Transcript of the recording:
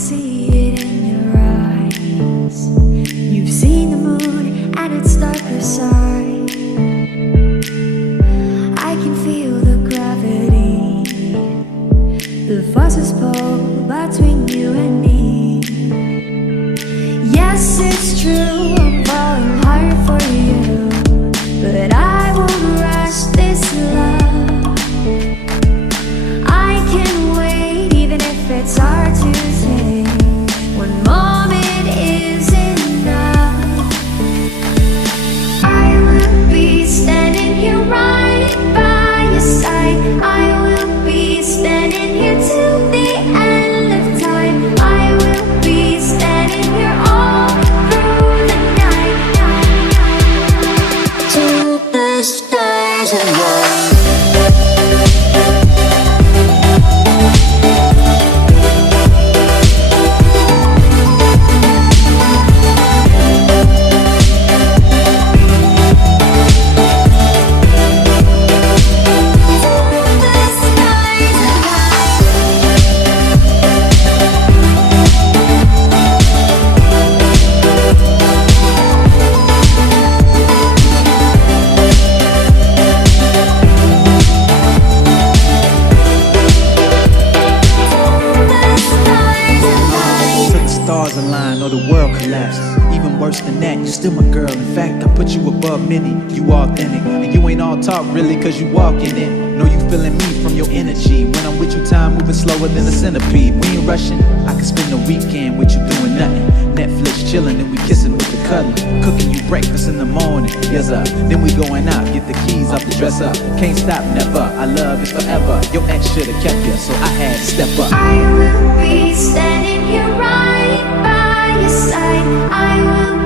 see it in your eyes. You've seen the moon at its darker side. I can feel the gravity, the forces pull between you and me. Yes, it's true, I'm falling hard for you, but I won't rush this love. I can wait even if it's hard to take. One moment is enough. I will be standing here right by your side. I will be standing here till the end of time. I will be standing here all through the night, till the stars align. Stars align or the world collapses. Even worse than that, you're still my girl. In fact, I put you above many. You authentic, and you ain't all talk really, cause you walk in it. Know you feeling me from your energy. When I'm with you, time moving slower than a centipede. We ain't rushing, I can spend the weekend with you doing nothing. Netflix chilling and we kissing with the cuddling. Cooking you breakfast in the morning, yes sir. Then we going out, get the keys off the dresser. Can't stop, never, our love is forever. Your ex should've kept you, so I had to step up. I will be standing here right by your side. I will